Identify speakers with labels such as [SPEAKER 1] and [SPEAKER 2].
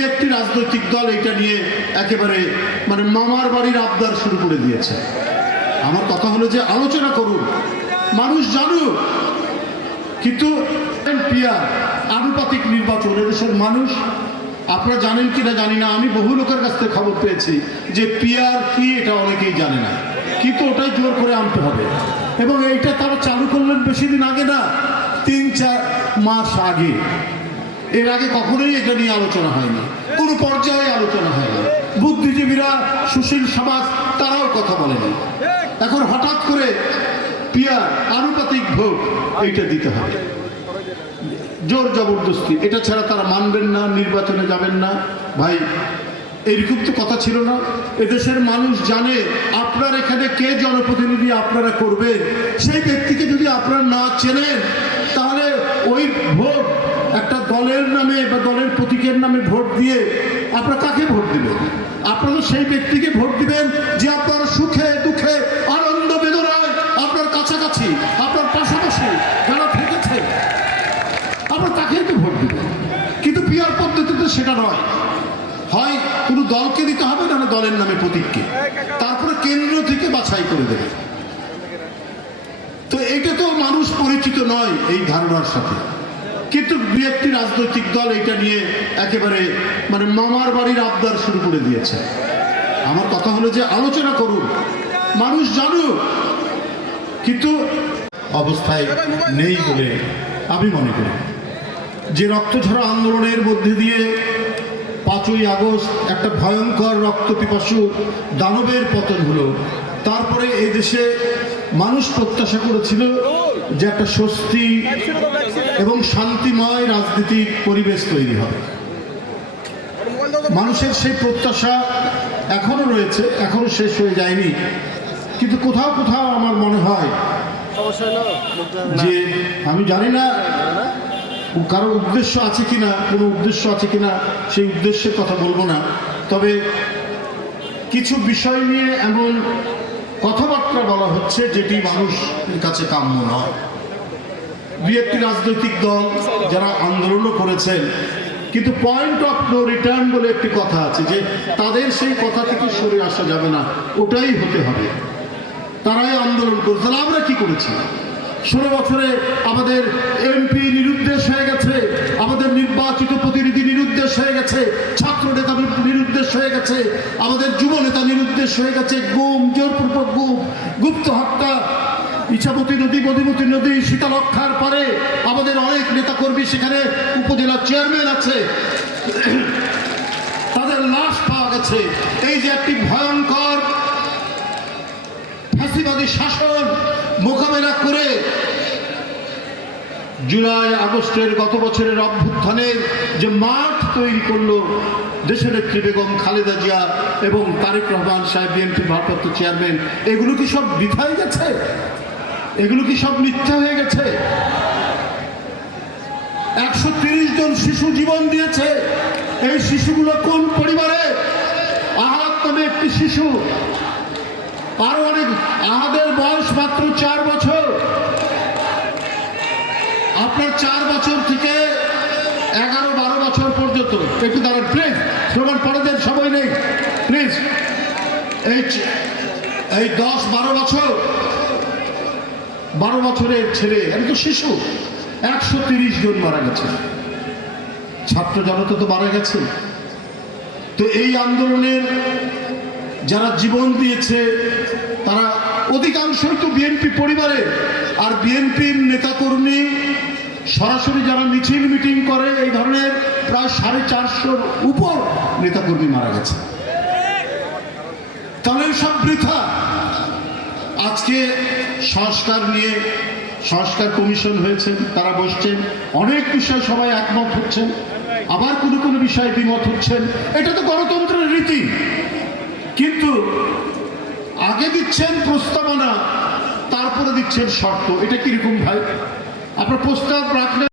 [SPEAKER 1] একটি রাজনৈতিক দল এটা নিয়ে একেবারে মানে মামার বাড়ির আবদার শুরু করে দিয়েছে। আমার কথা হলো যে আলোচনা করুন। মানুষ জানুক। কিন্তু পিয়ার আনুপাতিক নির্বাচন এদেশের মানুষ, আপনারা জানেন কিনা জানি না, আমি বহু লোকের কাছ থেকে খবর পেয়েছি যে পিয়ার কি এটা অনেকেই জানে না। কিন্তু ওটাই জোর করে আনতে হবে। এবং এইটা তারা চালু করলেন বেশি দিন আগে না তিন চার মাস আগে। এর আগে কখনোই এটা নিয়ে আলোচনা হয়নি। কোনো পর্যায়ে আলোচনা হয়নি। বুদ্ধিজীবীরা, সুশীল সমাজ, তারাও কথা বলেনি। এখন হঠাৎ করে পিয়ার আনুপাতিক ভোট এইটা দিতে হবে। জোর জবরদস্তি। এটা ছাড়া তারা মানবেন না, নির্বাচনে যাবেন না। ভাই, এইরকম তো কথা ছিল না। এদেশের মানুষ জানে আপনার এখানে কে জনপ্রতিনিধি আপনারা করবেন। সেই ব্যক্তিকে যদি আপনারা না চেনেন, তাহলে ওই ভোট একটা দলের নামে বা দলের প্রতীকের নামে ভোট দিয়ে আপনারা কাকে ভোট দিবেন? আপনারা সেই ব্যক্তিকে ভোট দিবেন যে আপনার সুখে, দুঃখে, আনন্দ, বেদনায় আপনার কাছাকাছি, আপনার পাশাপাশি যারা থেকেছে আমরা তাকেই তো ভোট দিব কিন্তু পিয়ার পদ্ধতিতে সেটা নয়। হয় কোনো দলকে দিতে হবে না দলের নামে প্রতীককে। তারপরে কেন্দ্র থেকে বাছাই করে দেবে। তো এটা তো মানুষ পরিচিত নয় এই ধারণার সাথে। কিন্তু দু একটি রাজনৈতিক দল এটা নিয়ে একেবারে মানে মামার বাড়ির আবদার শুরু করে দিয়েছে। আমার কথা হলো যে আলোচনা করুন। মানুষ জানুক। কিন্তু অবস্থায় নেই বলে আমি মনে করি। যে রক্তঝরা আন্দোলনের মধ্যে দিয়ে পাঁচই আগস্ট একটা ভয়ঙ্কর রক্ত পিপাসু দানবের পতন হলো। তারপরে এই দেশে মানুষ প্রত্যাশা করেছিল যে একটা স্বস্তি এবং শান্তিময় রাজনীতির পরিবেশ তৈরি হবে। মানুষের সেই প্রত্যাশা এখনও রয়েছে, এখনও শেষ হয়ে যায়নি। কিন্তু কোথাও কোথাও আমার মনে হয় যে আমি জানি না কারও উদ্দেশ্য আছে কিনা, কোনো উদ্দেশ্য আছে কিনা, সেই উদ্দেশ্যের কথা বলব না। তবে কিছু বিষয় নিয়ে এমন কথাবার্তা বলা হচ্ছে যেটি মানুষের কাছে কাম্য নয়। দুই একটি রাজনৈতিক দল যারা আন্দোলনও করেছেন, কিন্তু পয়েন্ট অফ নো রিটার্ন বলে একটি কথা আছে যে তাদের সেই কথা থেকে সরে আসা যাবে না, ওটাই হতে হবে। তারাই আন্দোলন করেছে। আমরা কি করেছি? ষোলো বছরে আমাদের এমপি নিরুদ্দেশ হয়ে গেছে, আমাদের নির্বাচিত প্রতিনিধি নিরুদ্দেশ হয়ে গেছে, ছাত্র নেতা নিরুদ্দেশ হয়ে গেছে, আমাদের যুব নেতা নিরুদ্দেশ হয়ে গেছে, গুম, জোরপূর্বক গুম। গুপ্ত হত্যা, ইছামতি নদী, মধুমতি নদী, শীতলক্ষার পরে আমাদের অনেক নেতাকর্মী সেখানে উপজেলা চেয়ারম্যান আছে। তাদের লাশ পাওয়া গেছে। এই যে একটি ভয়ঙ্কর ফ্যাসিবাদী শাসন মোকাবেলা করে জুলাই আগস্টের গত বছরের অভ্যুত্থানের যে মাঠ তৈরি করল দেশনেত্রী বেগম খালেদা জিয়া এবং তারেক রহমান সাহেব বিএনপি ভারপ্রাপ্ত চেয়ারম্যান, এগুলো কি সব বৃথায় গেছে? এগুলো কি সব মিথ্যা হয়ে গেছে? একশো তিরিশ জন শিশু জীবন দিয়েছে। এই শিশুগুলো কোন পরিবারে? আহাত একটি শিশু। আরও অনেক আহাদের বয়স মাত্র চার বছর। আপনার চার বছর থেকে এগারো, বারো বছর পর্যন্ত। একটু দাঁড়ান প্লিজ শ্রবণ পরেদের সময় নেই। প্লিজ এই এই দশ, বারো বছর। বারো বছরের ছেলে, আমি তো শিশু। একশো তিরিশ জন মারা গেছে। ছাত্র জনতা তো মারা গেছে। তো এই আন্দোলনের যারা জীবন দিয়েছে অধিকাংশই তো বিএনপি পরিবারের আর বিএনপির নেতাকর্মী সরাসরি যারা মিছিল, মিটিং করে, এই ধরনের প্রায় সাড়ে চারশোর উপর নেতাকর্মী মারা গেছে। তাহলে সব বৃথা। আজকে সংস্কার নিয়ে সংস্কার কমিশন হয়েছে তারা বসছেন। অনেক বিষয় সবাই একমত হচ্ছেন। আবার কোনো কোনো বিষয়ে দ্বিমত হচ্ছেন। এটা তো গণতন্ত্রের রীতি। কিন্তু আগে দিচ্ছেন প্রস্তাবনা তারপরে দিচ্ছেন শর্ত। এটা কীরকম ভাই? আপনার প্রস্তাব রাখলেন